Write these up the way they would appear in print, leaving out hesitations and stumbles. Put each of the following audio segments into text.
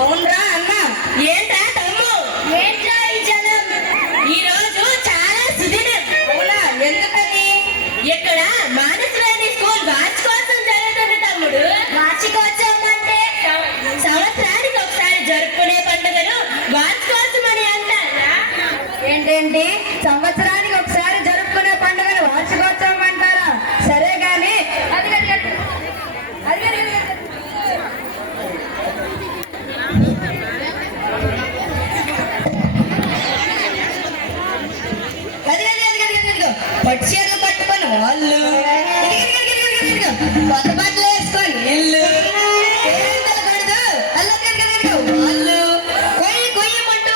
అవునరా అన్న, ఏంట్రా తమ్ము, ఏంట్రా ఈ జనం ఈరోజు చాలా సుదినం. అవునా, ఎందుకని? ఇక్కడ మానసవేణి స్కూల్ వార్షికోత్సవం జరుగుతుంది తమ్ముడు. వార్షికోత్సవం అంటే సంవత్సరానికి ఒకసారి జరుపుకునే పండుగను వార్షికోత్సవం అని అంటారా? ఏంటేంటి, సంవత్సరానికి ఒకసారి జరుపుకునే పండుగను వార్షికోత్సవం అంటారా? సరే గాని పట్టుచీరలు పట్టుకొని వాళ్ళు, కొత్త బట్టలు వేసుకొని ఇల్లు వాళ్ళు కొయ్యి కొయ్యమంటూ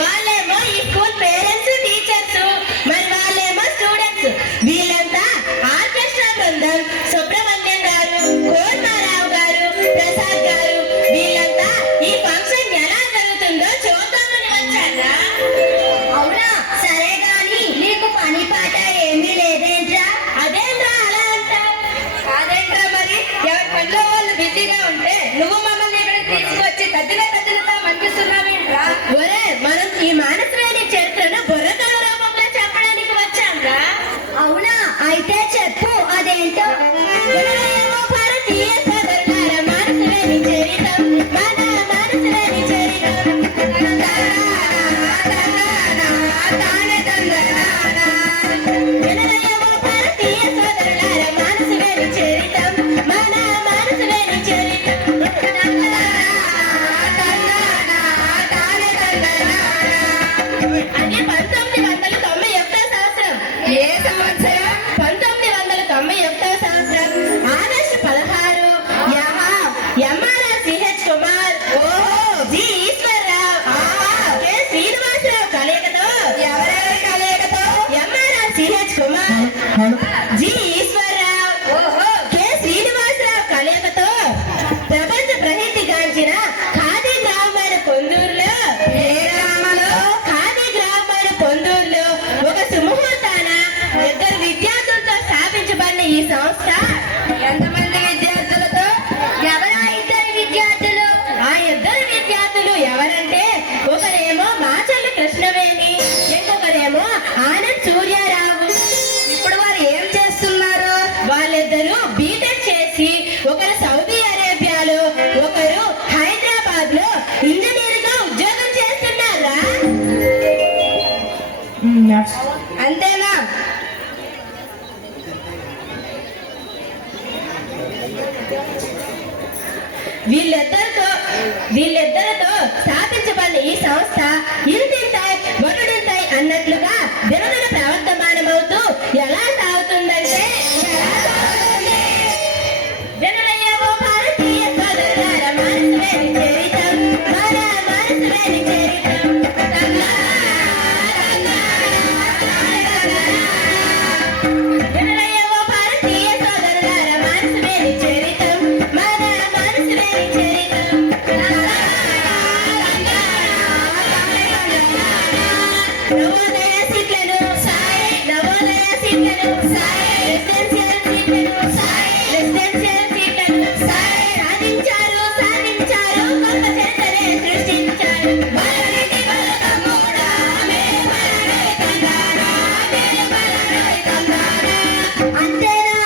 వాళ్ళేమో ఈ స్కూల్ పేరెంట్స్ టీచర్స్, మరి వాళ్ళేమో స్టూడెంట్స్. వీళ్ళంతా ఆర్కెస్ట్రా బృందం, సుబ్రహ్మణ్యం గారు, కోర్మారావు గారు, ప్రసాద్ గారు, వీళ్ళంతా ఈ ఫంక్షన్ ఎలా జరుగుతుందో చూద్దామని వచ్చారా? అవునా, సరే గాని నీకు పని పాట ఏమీ లేదేంట్రా? అదేంట్రా అలా అంటావు? కాదేంట్రా మరి, ఎవరి పనిలో వాళ్ళు బిజీగా ఉంటే నువ్వు మమ్మల్ని ఇక్కడికి తీసుకొచ్చి తద్దులతో అనిపిస్తున్నావేంట్రా? ఒరే, మనం ఈ మానసవేణి చరిత్రను బుర్రకథ రూపంలో చెప్పడానికి వచ్చాంరా. అవునా, అయితే చెప్పు అదేంటో. భారతీయ సోదరులార, మానసవేణి చరిత్రం, మన మానసవేణి చరిత్రం. భారతీయ సోదరులార, మానసవేణి చరిత్రం, మన మానసవేణి చరిత్రం. అది 1991 సంవత్సరం. ఏ సంవత్సరం? 1991 సంవత్సరం August 16. MRR CH Kumar, G Eswararao, K Srinivasarao కలయికతో. ఎవరెవరి కలయికతో? MRR CH Kumar, G Eswararao, K Srinivasarao కలయికతో ప్రపంచ ప్రసిద్ధిగాంచిన ఖాదీ గ్రామమైన పొందూరులో, ఖాదీ గ్రామమైన పొందూరులో ఒక సుముహూర్తాన 2 విద్యార్థులతో స్థాపించబడిన ఈ సంస్థ. ఎంతమంది విద్యార్థులతో? ఎవరా 2 విద్యార్థులు? ఆ 2 విద్యార్థులు ఎవరంటే, ఒకరేమో మాచర్ల కృష్ణవేణి, ఇంకొకరేమో ఆనంద్ సూర్యారావు. ఇప్పుడు వారు ఏం చేస్తున్నారు? వాళ్ళిద్దరూ బీటెక్ చేసి ఒకరు సౌదీ అరేబియాలో, ఒకరు హైదరాబాద్ లో ఇంజనీర్ గా ఉద్యోగం చేస్తున్నారా? అంతేనా? వీళ్ళిద్దరితో స్థాపించబడిన ఈ సంస్థ ఇంతింతాయి వటుడింతాయి అన్నట్లుగా దినదిన ప్రవర్తమానమవుతూ ఎలా సాగుతుందంటే, జనరయ్యవో భారతీయ సోదరులార, మానసవేణి చరిత్రం, మన మానసవేణి చరిత్రం. జనరయ్యవో భారతీయ సోదరులార, మానసవేణి చరిత్రం, మన మానసవేణి చరిత్రం. నవోదయ సీట్లను సాయి, నవోదయ సీట్లను సాయి, రెసిడెన్షియల్ సీట్లను సాయి, రెసిడెన్షియల్ సీట్లను సాయి. సాధించారు సాధించారు, కొత్త చరిత్రనే సృష్టించారు. బలరెడ్డి బలతమ్ముడా, మేలు బలరెడ్డి తందానా, మేలు బలరెడ్డి తందానా. అంతేనా?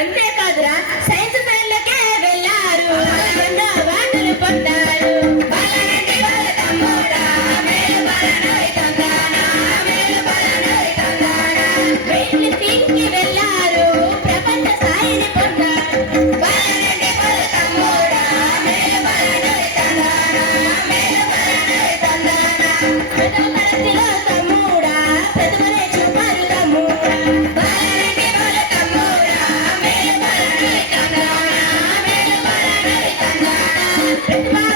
అంతేకాదురా, సైన్స్ ఫెయిర్లకే వెళ్ళారు, 100 అవార్డులు పొందారు. బలరెడ్డి బలతమ్ముడా, మేలు బలరెడ్డి తందానా, మేలు బలరెడ్డి తందానా. వెయిట్ లిఫ్టింగ్ కి వెళ్ళారు, ప్రపంచ స్థాయిని పొందారు. బలరెడ్డి బలతమ్ముడా, మేలు బలరెడ్డి తందానా, మేలు బలరెడ్డి తందానా. ప్రథమ తరగతిలో తమ్ముడా, ప్రతిభనే చూపారు తమ్ముడా. బలరెడ్డి బలతమ్ముడా, మేలు బలరెడ్డి తందానా, మేలు బలరెడ్డి తందానా. ప్రతిభ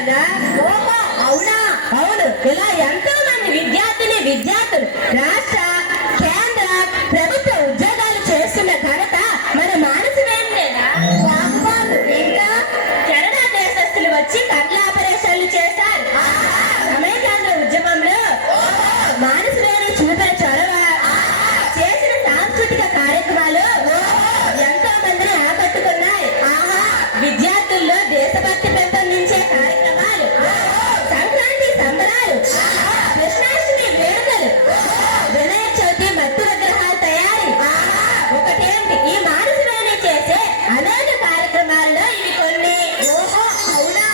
చేస్తున్నారా? ఓహో అవునా? అవును. ఇలా ఎంతో మంది విద్యార్థులు రాష్ట్ర కేంద్ర ప్రభుత్వ ఉద్యోగాలు చేస్తున్న ఘనత మన మానసవేందేనా? ఇంకా కెనడా దేశస్తులు వచ్చి కట్ల ఆపరేషన్లు చేశారు. సమైక్యాంధ్ర ఉద్యమంలో మానసవేణి చూపిన చొరవ, చేసిన సాంస్కృతిక కార్యక్రమాలు ఎంతో మందిని ఆకట్టుకున్నాయి. విద్యార్థుల్లో దేశభక్తి పెంపొందించే కార్యక్రమాలు, సంక్రాంతి సంబరాలు, కృష్ణాష్టమి వేడుకలు, వినాయక చవితి మత్తు విగ్రహాల తయారీ, ఒకటేంటి ఈ మానసవేణి చేసే అనేక కార్యక్రమాల్లో ఇవి కొన్ని. ఓహో అవునా?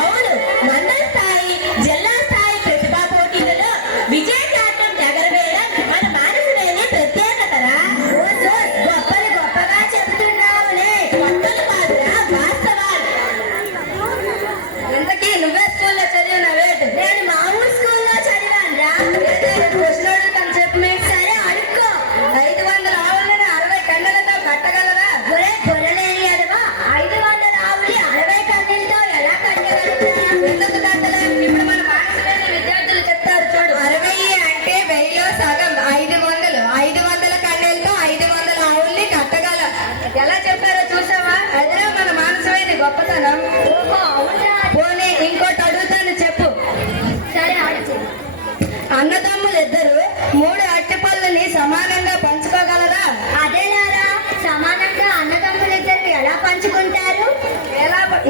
అవును. మండల స్థాయి, జిల్లా స్థాయి ప్రతిభా పోటీలలో విజయశాతం ఎగరవేయడం మన మానసవేణి ప్రత్యేకతరా? గొప్పలు గొప్పగా చెబుతున్నావులే, కొత్తలు కాదురా, వాస్తవాలు. ఇంతకీ నువ్వే స్కూల్లో చదివినవేటి? నేను మామూలు స్కూల్లో చదివానురా. క్వశ్చన్ అడుగుతాను చెప్పు. సరే అడుక్కో. 500 ఆవులను 60 కన్నులతో కట్టగలరా? గొర్రెలేని అదవా, 500 ఆవులు 60 కన్నులతో ఎలా కట్టగలరా? ఎందుకు కట్టలేం? ఇప్పుడు మన మానసవేణి విద్యార్థులు చెప్తారు చూడు. 60 అంటే 1000లో సగం 500. 500 కన్నులతో 500 ఆవుల్ని కట్టగలం. ఎలా చెప్పారో చూసావా? అదే మన మానసవేణి గొప్పతనం. ఓహో అవునా? పోనీ ఇంకోటి అడుగుతాను చెప్పు. సరే అడుగు. అన్నదమ్ములు ఇద్దరు 3 అరటిపళ్ళని సమానంగా పంచుకోగలరా? అదేలారా, సమానంగా అన్నదమ్ములిద్దరు ఎలా పంచుకుంటారు?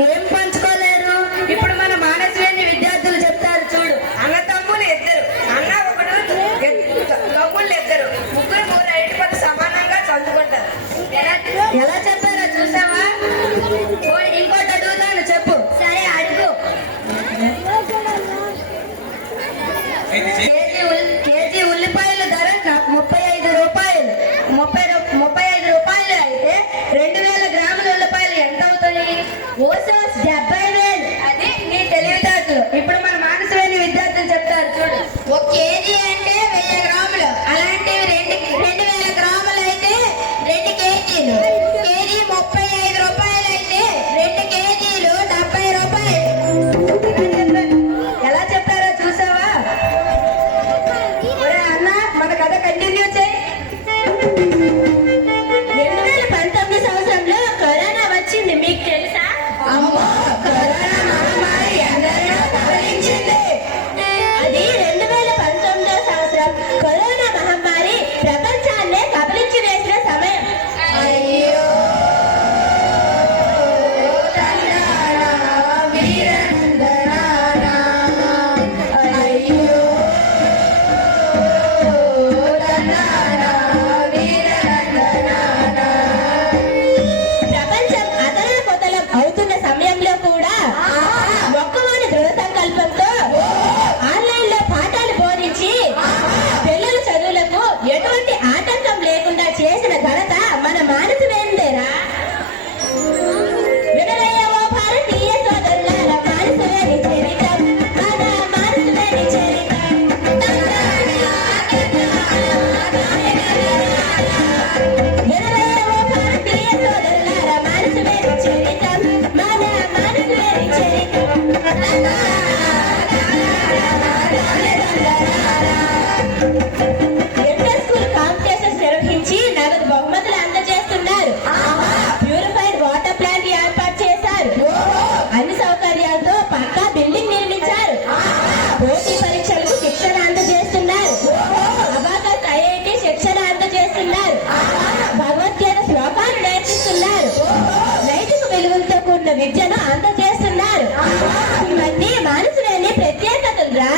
ఏం పంచుకోలేరు? ఇప్పుడు మన మానసవేణి విద్యార్థులు చెప్తారు చూడు. అన్నదమ్ములు ఇద్దరు, అన్న ఒకడు, తమ్ముళ్ళు ఇద్దరు, ముగ్గురు 3 అరటిపళ్ళు సమానంగా పంచుకుంటారు. ఎలా చెప్పారో చూసావా? ఇంకోటి అడుగుతాను చెప్పు. సరే అడుగు. కేజీ ఉల్లిపాయల ధర 35 రూపాయలు. 35 రూపాయలు అయితే 2000 గ్రాముల ఉల్లిపాయలు ఎంత అవుతాయి? ఓసో 70,000. అది నీ తెలివితేటలు. ఇప్పుడు మన మానసవేణి విద్యార్థులు చెప్తారు చూడు. 1 కేజీ అంటే 1000 గ్రాములు. అలాంటివి 2000 గ్రాములు అయితే 2 కేజీలు. కేజీ 35 రూపాయలు అయితే 2 కేజీలు 70 రూపాయలు. ఎలా చెప్పారో చూసావా? ఒరే అన్న, మన కథ కంటిన్యూ చేయి. 2019 సంవత్సరంలో కరోనా వచ్చింది, మీకు తెలుసా? అమ్మో, కరోనా మహమ్మారి అందరినీ కబలించింది. అది 2019 సంవత్సరం కరోనా మహమ్మారి ప్రపంచాన్నే కబలించి వేసిన సమయం. అయ్యో ప్రపంచం అదలా కొతలం అవుతున్న సమయంలో కూడా మొక్కవోని దృఢ సంకల్పంతో ఆన్లైన్ లో పాఠాలు బోధించి పిల్లల చదువులకు ఎటువంటి ఆటంకం లేకుండా చేసిన ఘనత మన మానసవేందేరా? వినరయ్యవో భారతీయ సోదరులారా, మానసవేణి చరిత్రం, మన మానసవేణి చరిత్రం. వినరయ్యవో భారతీయ సోదరులారా, మానసవేణి చరిత్రం, మన మానసవేణి చరిత్రం. ఇంటర్ స్కూల్ కాంపిటీషన్స్ నిర్వహించి నగదు బహుమతులు అందజేస్తున్నారు. ప్యూరిఫైడ్ వాటర్ ప్లాంట్ ఏర్పాటు చేశారు. అన్ని సౌకర్యాలతో పక్కా బిల్డింగ్ నిర్మించారు. పోటీ పరీక్షలకు శిక్షణ అందజేస్తున్నారు. అబాకస్ ఐఐటి శిక్షణ అందజేస్తున్నారు. భగవద్గీత శ్లోకాలు నేర్పిస్తున్నారు. నైతిక విలువలతో కూడిన విద్యను అందజేస్తున్నారు. ఇవన్నీ మానసవేణి ప్రత్యేకతలు రా.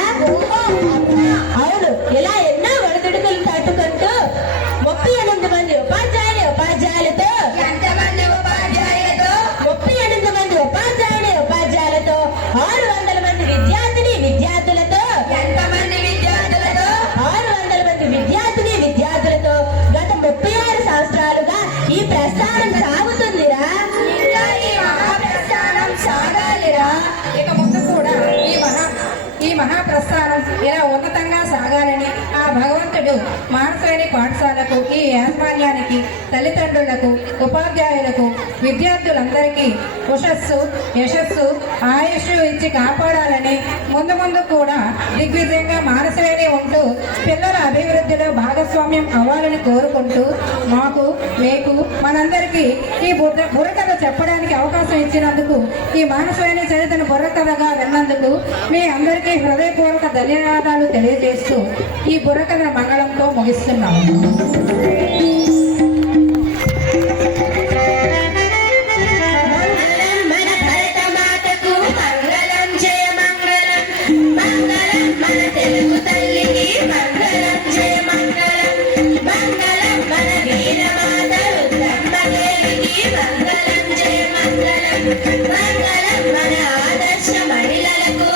అవును. ఇలా ఎన్నో ఒడిదుడుకులు తట్టుకుంటూ 38 మంది ఉపాధ్యాయులతో 38 మంది ఉపాధ్యాయులతో 600 మంది విద్యార్థులతో 600 మంది విద్యార్థులతో గత 36 సంవత్సరాలుగా ఈ ప్రస్థానం సాగుతుందిరా. ఇంకా ఈ మహాప్రస్థానం సాగాలిరా. ఇక ముందు కూడా ఈ మహాప్రస్థానం ఇలా ఉన్నతంగా సాగాలని ఆ భగవంతుడు కృతజ్ఞతలు మానసవేణి పాఠశాలకు, ఈ యాజమాన్యానికి, తల్లిదండ్రులకు, ఉపాధ్యాయులకు, విద్యార్థులందరికీ ఉషస్సు, యశస్సు, ఆయుష్ ఇచ్చి కాపాడాలని, ముందు ముందు కూడా దిగ్విజయంగా మానసవేణి ఉంటూ పిల్లల అభివృద్ధిలో భాగస్వామ్యం అవ్వాలని కోరుకుంటూ మీకు మనందరికీ ఈ బుర్రకథ చెప్పడానికి అవకాశం ఇచ్చినందుకు, ఈ మానసవేణి చరిత్రను బుర్రకథగా విన్నందుకు మీ అందరికీ హృదయపూర్వక ధన్యవాదాలు తెలియజేస్తూ ఈ బుర్రకథ మంగళంతో ముగిస్తున్నాము. తెలుగు తల్లికి మంగళం జయ మంగళం, మంగళం మన వీరమాత రుద్రమ్మదేవికి మంగళం జయ మంగళం, మంగళం మన ఆదర్శ మహిళలకు